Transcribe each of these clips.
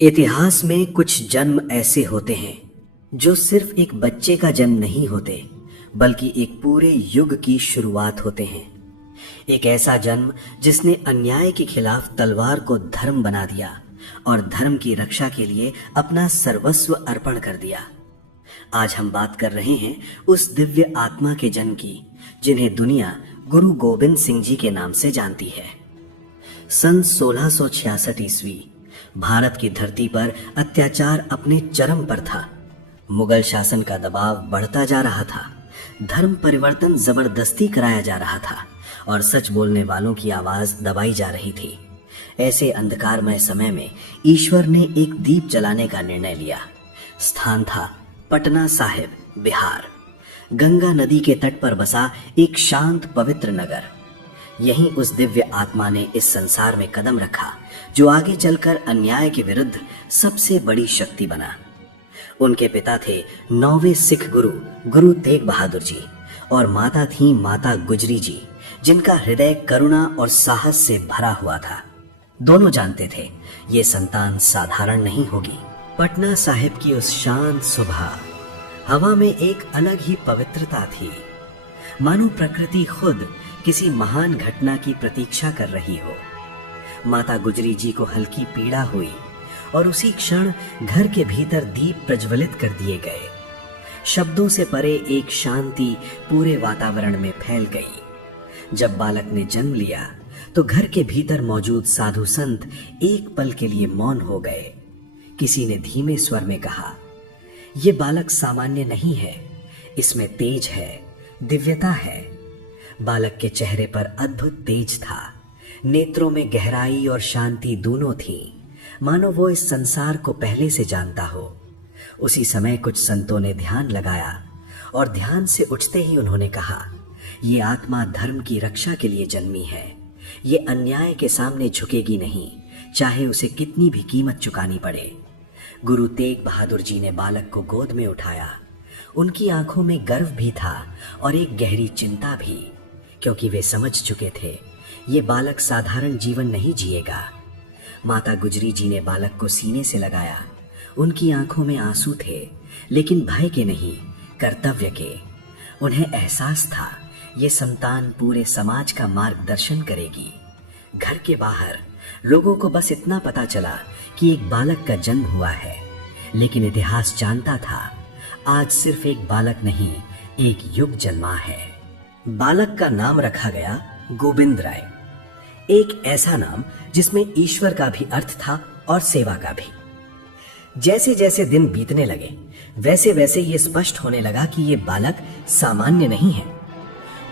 इतिहास में कुछ जन्म ऐसे होते हैं जो सिर्फ एक बच्चे का जन्म नहीं होते, बल्कि एक पूरे युग की शुरुआत होते हैं। एक ऐसा जन्म जिसने अन्याय के खिलाफ तलवार को धर्म बना दिया और धर्म की रक्षा के लिए अपना सर्वस्व अर्पण कर दिया। आज हम बात कर रहे हैं उस दिव्य आत्मा के जन्म की जिन्हें दुनिया गुरु गोविंद सिंह जी के नाम से जानती है। सन 1666 ईस्वी भारत की धरती पर अत्याचार अपने चरम पर था। मुगल शासन का दबाव बढ़ता जा रहा था, धर्म परिवर्तन जबरदस्ती कराया जा रहा था और सच बोलने वालों की आवाज दबाई जा रही थी। ऐसे अंधकारमय समय में ईश्वर ने एक दीप जलाने का निर्णय लिया। स्थान था पटना साहिब, बिहार। गंगा नदी के तट पर बसा एक शांत पवित्र नगर। यहीं उस दिव्य आत्मा ने इस संसार में कदम रखा जो आगे चलकर अन्याय के विरुद्ध सबसे बड़ी शक्ति बना। उनके पिता थे 9वें सिख गुरु गुरु तेग बहादुर जी और माता थी माता गुजरी जी, जिनका हृदय करुणा और साहस से भरा हुआ था। दोनों जानते थे ये संतान साधारण नहीं होगी। पटना साहिब की उस शांत सुबह हवा में एक अलग ही पवित्रता थी, मानो प्रकृति खुद किसी महान घटना की प्रतीक्षा कर रही हो। माता गुजरी जी को हल्की पीड़ा हुई और उसी क्षण घर के भीतर दीप प्रज्वलित कर दिए गए। शब्दों से परे एक शांति पूरे वातावरण में फैल गई। जब बालक ने जन्म लिया तो घर के भीतर मौजूद साधु संत एक पल के लिए मौन हो गए। किसी ने धीमे स्वर में कहा, यह बालक सामान्य नहीं है, इसमें तेज है, दिव्यता है। बालक के चेहरे पर अद्भुत तेज था, नेत्रों में गहराई और शांति दोनों थी, मानो वो इस संसार को पहले से जानता हो। उसी समय कुछ संतों ने ध्यान लगाया और ध्यान से उठते ही उन्होंने कहा, ये आत्मा धर्म की रक्षा के लिए जन्मी है। ये अन्याय के सामने झुकेगी नहीं, चाहे उसे कितनी भी कीमत चुकानी पड़े। गुरु तेग बहादुर जी ने बालक को गोद में उठाया। उनकी आंखों में गर्व भी था और एक गहरी चिंता भी, क्योंकि वे समझ चुके थे ये बालक साधारण जीवन नहीं जिएगा। माता गुजरी जी ने बालक को सीने से लगाया। उनकी आंखों में आंसू थे, लेकिन भय के नहीं, कर्तव्य के। उन्हें एहसास था ये संतान पूरे समाज का मार्गदर्शन करेगी। घर के बाहर लोगों को बस इतना पता चला कि एक बालक का जन्म हुआ है, लेकिन इतिहास जानता था आज सिर्फ एक बालक नहीं, एक युग जन्मा है। बालक का नाम रखा गया गोविंद राय, एक ऐसा नाम जिसमें ईश्वर का भी अर्थ था और सेवा का भी। जैसे जैसे दिन बीतने लगे वैसे वैसे ये स्पष्ट होने लगा कि ये बालक सामान्य नहीं है।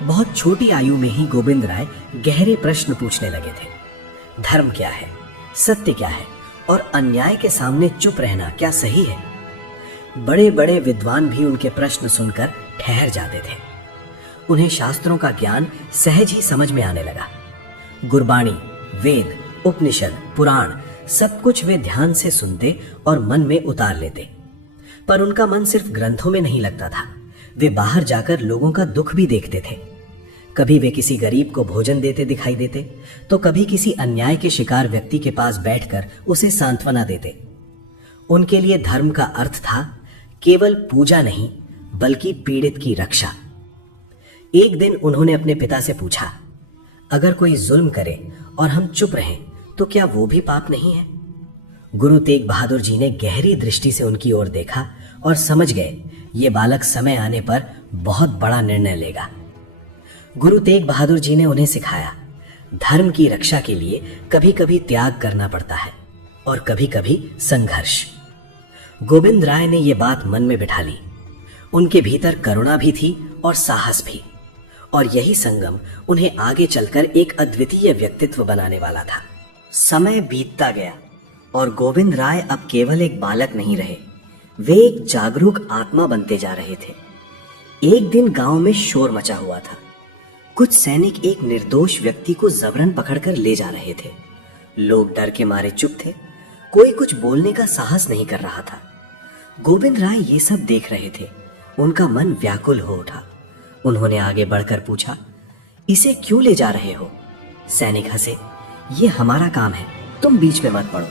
बहुत छोटी आयु में ही गोविंद राय गहरे प्रश्न पूछने लगे थे। धर्म क्या है, सत्य क्या है और अन्याय के सामने चुप रहना क्या सही है? बड़े बड़े विद्वान भी उनके प्रश्न सुनकर ठहर जाते थे। उन्हें शास्त्रों का ज्ञान सहज ही समझ में आने लगा। गुरबाणी, वेद, उपनिषद, पुराण सब कुछ वे ध्यान से सुनते और मन में उतार लेते। पर उनका मन सिर्फ ग्रंथों में नहीं लगता था, वे बाहर जाकर लोगों का दुख भी देखते थे। कभी वे किसी गरीब को भोजन देते दिखाई देते, तो कभी किसी अन्याय के शिकार व्यक्ति के पास बैठकर उसे सांत्वना देते। उनके लिए धर्म का अर्थ था केवल पूजा नहीं, बल्कि पीड़ित की रक्षा। एक दिन उन्होंने अपने पिता से पूछा, अगर कोई जुल्म करे और हम चुप रहें तो क्या वो भी पाप नहीं है? गुरु तेग बहादुर जी ने गहरी दृष्टि से उनकी ओर देखा और समझ गए ये बालक समय आने पर बहुत बड़ा निर्णय लेगा। गुरु तेग बहादुर जी ने उन्हें सिखाया, धर्म की रक्षा के लिए कभी कभी त्याग करना पड़ता है और कभी कभी संघर्ष। गोविंद राय ने यह बात मन में बिठा ली। उनके भीतर करुणा भी थी और साहस भी, और यही संगम उन्हें आगे चलकर एक अद्वितीय व्यक्तित्व बनाने वाला था। समय बीतता गया और गोविंद राय अब केवल एक बालक नहीं रहे, वे एक जागरूक आत्मा बनते जा रहे थे। एक दिन गांव में शोर मचा हुआ था। कुछ सैनिक एक निर्दोष व्यक्ति को जबरन पकड़कर ले जा रहे थे। लोग डर के मारे चुप थे, कोई कुछ बोलने का साहस नहीं कर रहा था। गोविंद राय ये सब देख रहे थे। उनका मन व्याकुल हो उठा। उन्होंने आगे बढ़कर पूछा, इसे क्यों ले जा रहे हो? सैनिक हंसे, ये हमारा काम है, तुम बीच में मत पड़ो।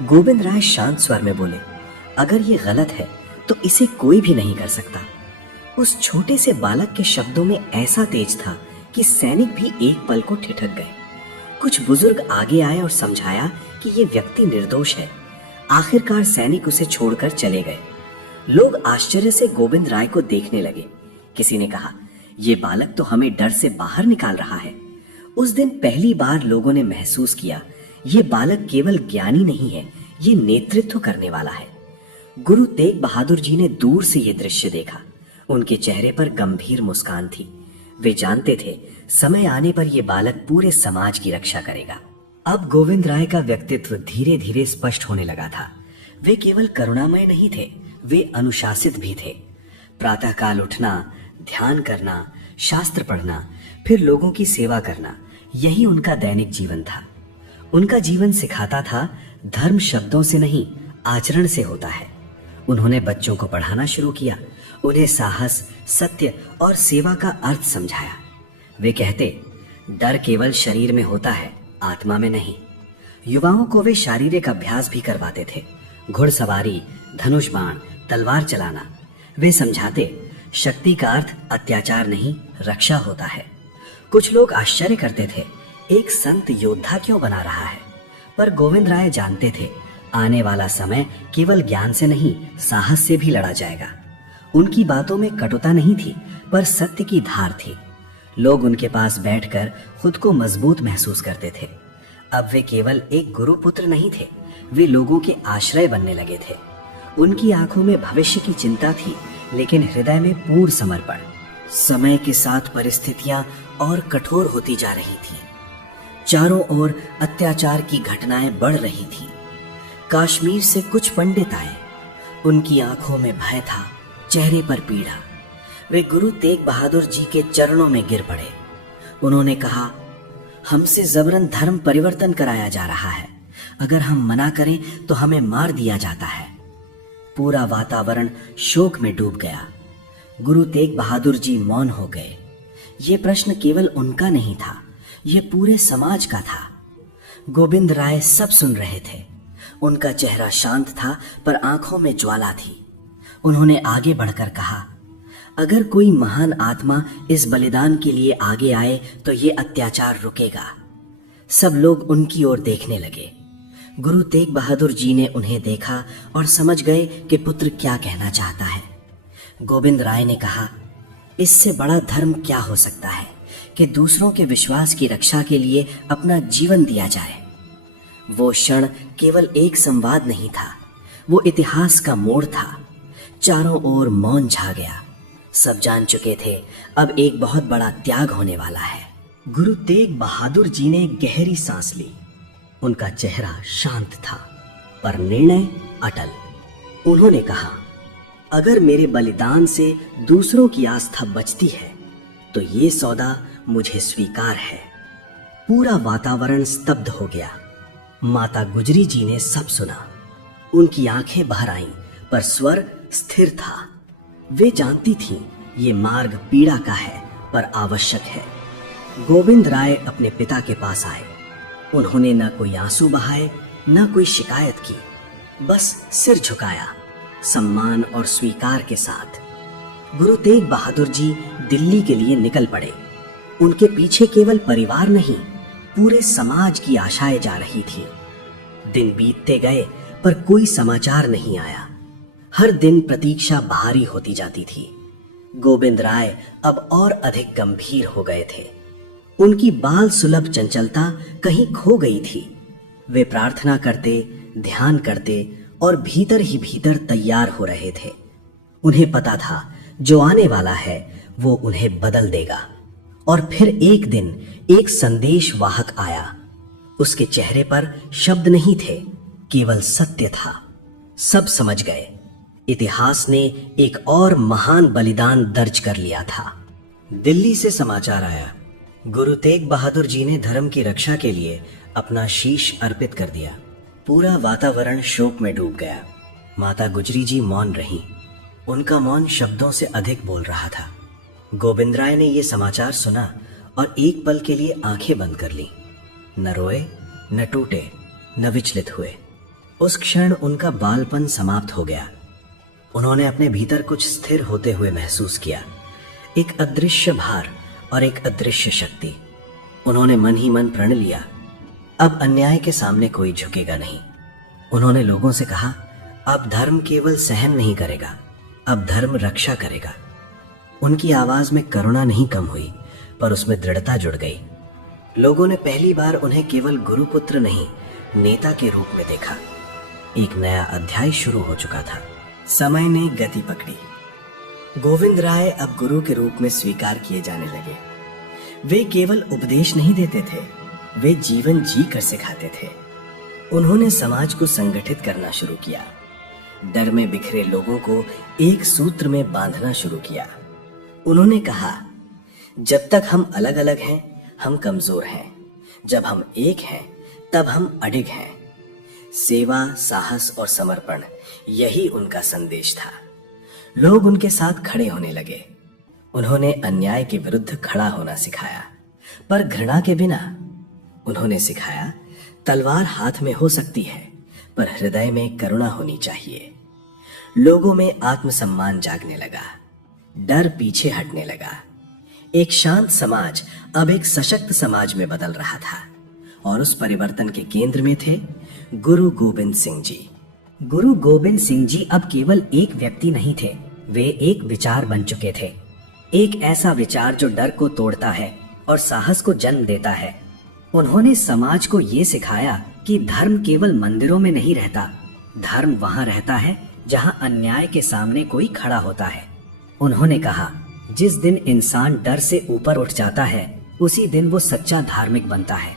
गोविंद राय शांत स्वर में बोले, अगर ये गलत है तो इसे कोई भी नहीं कर सकता। उस छोटे से बालक के शब्दों में ऐसा तेज था कि सैनिक भी एक पल को ठिठक गए। कुछ बुजुर्ग आगे आए और समझाया कि ये व्यक्ति निर्दोष है। आखिरकार सैनिक उसे छोड़कर चले गए। लोग आश्चर्य से गोविंद राय को देखने लगे। किसी ने कहा, ये बालक तो हमें डर से बाहर निकाल रहा है। उस दिन पहली बार लोगों ने महसूस किया, ये बालक केवल ज्ञानी नहीं है, ये नेतृत्व करने वाला है। गुरु तेग बहादुर जी ने दूर से ये दृश्य देखा। उनके चेहरे पर गंभीर मुस्कान थी। वे जानते थे समय आने पर यह बालक पूरे समाज की रक्षा करेगा। अब गोविंद राय का व्यक्तित्व धीरे धीरे स्पष्ट होने लगा था। वे केवल करुणामय नहीं थे, वे अनुशासित भी थे। प्रातःकाल उठना, ध्यान करना, शास्त्र पढ़ना, फिर लोगों की सेवा करना, यही उनका दैनिक जीवन था। उनका जीवन सिखाता था, धर्म शब्दों से नहीं, आचरण से होता है। उन्होंने बच्चों को पढ़ाना शुरू किया, उन्हें साहस, सत्य और सेवा का अर्थ समझाया। वे कहते, डर केवल शरीर में होता है, आत्मा में नहीं। युवाओं को वे शारीरिक अभ्यास भी करवाते थे, घुड़सवारी, धनुष बाण, तलवार चलाना। वे समझाते, शक्ति का अर्थ अत्याचार नहीं, रक्षा होता है। कुछ लोग आश्चर्य करते थे, एक संत योद्धा क्यों बना रहा है? पर गोविंद राय जानते थे, आने वाला समय केवल ज्ञान से नहीं, साहस से भी लड़ा जाएगा। उनकी बातों में कटुता नहीं थी, पर सत्य की धार थी। लोग उनके पास बैठकर खुद को मजबूत महसूस करते थे। अब वे केवल एक गुरुपुत्र नहीं थे, वे लोगों के आश्रय बनने लगे थे। उनकी आंखों में भविष्य की चिंता थी, लेकिन हृदय में पूर्ण समर्पण। समय के साथ परिस्थितियां और कठोर होती जा रही थी। चारों ओर अत्याचार की घटनाएं बढ़ रही थी। कश्मीर से कुछ पंडित आए। उनकी आंखों में भय था, चेहरे पर पीड़ा। वे गुरु तेग बहादुर जी के चरणों में गिर पड़े। उन्होंने कहा, हमसे जबरन धर्म परिवर्तन कराया जा रहा है। अगर हम मना करें तो हमें मार दिया जाता है। पूरा वातावरण शोक में डूब गया। गुरु तेग बहादुर जी मौन हो गए। ये प्रश्न केवल उनका नहीं था, ये पूरे समाज का था। गोविंद राय सब सुन रहे थे। उनका चेहरा शांत था, पर आंखों में ज्वाला थी। उन्होंने आगे बढ़कर कहा, अगर कोई महान आत्मा इस बलिदान के लिए आगे आए तो ये अत्याचार रुकेगा। सब लोग उनकी ओर देखने लगे। गुरु तेग बहादुर जी ने उन्हें देखा और समझ गए कि पुत्र क्या कहना चाहता है। गोविंद राय ने कहा, इससे बड़ा धर्म क्या हो सकता है कि दूसरों के विश्वास की रक्षा के लिए अपना जीवन दिया जाए। वो क्षण केवल एक संवाद नहीं था, वो इतिहास का मोड़ था। चारों ओर मौन छा गया। सब जान चुके थे, अब एक बहुत बड़ा त्याग होने वाला है। गुरु तेग बहादुर जी ने गहरी सांस ली। उनका चेहरा शांत था, पर निर्णय अटल। उन्होंने कहा, अगर मेरे बलिदान से दूसरों की आस्था बचती है तो ये सौदा मुझे स्वीकार है। पूरा वातावरण स्तब्ध हो गया। माता गुजरी जी ने सब सुना। उनकी आंखें बाहर आईं, पर स्वर स्थिर था। वे जानती थीं ये मार्ग पीड़ा का है, पर आवश्यक है। गोविंद राय अपने पिता के पास आए। उन्होंने न कोई आंसू बहाए, न कोई शिकायत की, बस सिर झुकाया, सम्मान और स्वीकार के साथ। गुरु तेग बहादुर जी दिल्ली के लिए निकल पड़े। उनके पीछे केवल परिवार नहीं, पूरे समाज की आशाएं जा रही थी। दिन बीतते गए, पर कोई समाचार नहीं आया। हर दिन प्रतीक्षा भारी होती जाती थी। गोविंद राय अब और अधिक गंभीर हो गए थे। उनकी बाल सुलभ चंचलता कहीं खो गई थी। वे प्रार्थना करते, ध्यान करते और भीतर ही भीतर तैयार हो रहे थे। उन्हें पता था जो आने वाला है वो उन्हें बदल देगा। और फिर एक दिन एक संदेश वाहक आया। उसके चेहरे पर शब्द नहीं थे, केवल सत्य था। सब समझ गए, इतिहास ने एक और महान बलिदान दर्ज कर लिया था। दिल्ली से समाचार आया, गुरु तेग बहादुर जी ने धर्म की रक्षा के लिए अपना शीश अर्पित कर दिया। पूरा वातावरण शोक में डूब गया। माता गुजरी जी मौन रहीं। उनका मौन शब्दों से अधिक बोल रहा था। गोविंद राय ने यह समाचार सुना और एक पल के लिए आंखें बंद कर ली। न रोए, न टूटे, न विचलित हुए। उस क्षण उनका बालपन समाप्त हो गया। उन्होंने अपने भीतर कुछ स्थिर होते हुए महसूस किया, एक अदृश्य भार और एक अदृश्य शक्ति। उन्होंने मन ही मन प्रण लिया, अब अन्याय के सामने कोई झुकेगा नहीं। उन्होंने लोगों से कहा, अब धर्म केवल सहन नहीं करेगा, अब धर्म रक्षा करेगा। उनकी आवाज में करुणा नहीं कम हुई, पर उसमें दृढ़ता जुड़ गई। लोगों ने पहली बार उन्हें केवल गुरुपुत्र नहीं, नेता के रूप में देखा। एक नया अध्याय शुरू हो चुका था। समय ने गति पकड़ी। गोविंद राय अब गुरु के रूप में स्वीकार किए जाने लगे। वे केवल उपदेश नहीं देते थे, वे जीवन जी कर सिखाते थे। उन्होंने समाज को संगठित करना शुरू किया, डर में बिखरे लोगों को एक सूत्र में बांधना शुरू किया। उन्होंने कहा, जब तक हम अलग अलग हैं, हम कमजोर हैं। जब हम एक हैं, तब हम अडिग हैं। सेवा, साहस और समर्पण, यही उनका संदेश था। लोग उनके साथ खड़े होने लगे। उन्होंने अन्याय के विरुद्ध खड़ा होना सिखाया, पर घृणा के बिना। उन्होंने सिखाया, तलवार हाथ में हो सकती है, पर हृदय में करुणा होनी चाहिए। लोगों में आत्मसम्मान जागने लगा, डर पीछे हटने लगा। एक शांत समाज अब एक सशक्त समाज में बदल रहा था, और उस परिवर्तन के केंद्र में थे गुरु गोविंद सिंह जी। गुरु गोविंद सिंह जी अब केवल एक व्यक्ति नहीं थे, वे एक विचार बन चुके थे। एक ऐसा विचार जो डर को तोड़ता है और साहस को जन्म देता है। उन्होंने समाज को ये सिखाया कि धर्म केवल मंदिरों में नहीं रहता, धर्म वहां रहता है जहां अन्याय के सामने कोई खड़ा होता है। उन्होंने कहा, जिस दिन इंसान डर से ऊपर उठ जाता है, उसी दिन वो सच्चा धार्मिक बनता है।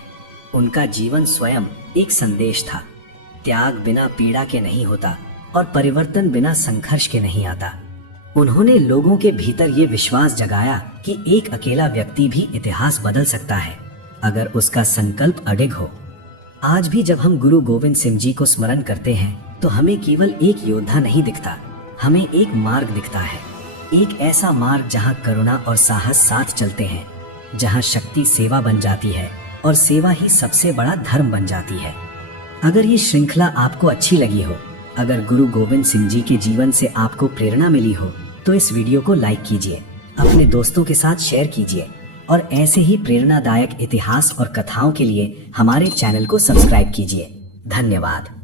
उनका जीवन स्वयं एक संदेश था। त्याग बिना पीड़ा के नहीं होता और परिवर्तन बिना संघर्ष के नहीं आता। उन्होंने लोगों के भीतर ये विश्वास जगाया कि एक अकेला व्यक्ति भी इतिहास बदल सकता है, अगर उसका संकल्प अडिग हो। आज भी जब हम गुरु गोविंद सिंह जी को स्मरण करते हैं, तो हमें केवल एक योद्धा नहीं दिखता, हमें एक मार्ग दिखता है। एक ऐसा मार्ग जहां करुणा और साहस साथ चलते हैं, जहां शक्ति सेवा बन जाती है और सेवा ही सबसे बड़ा धर्म बन जाती है। अगर ये श्रृंखला आपको अच्छी लगी हो, अगर गुरु गोविंद सिंह जी के जीवन से आपको प्रेरणा मिली हो, तो इस वीडियो को लाइक कीजिए, अपने दोस्तों के साथ शेयर कीजिए और ऐसे ही प्रेरणादायक इतिहास और कथाओं के लिए हमारे चैनल को सब्सक्राइब कीजिए। धन्यवाद।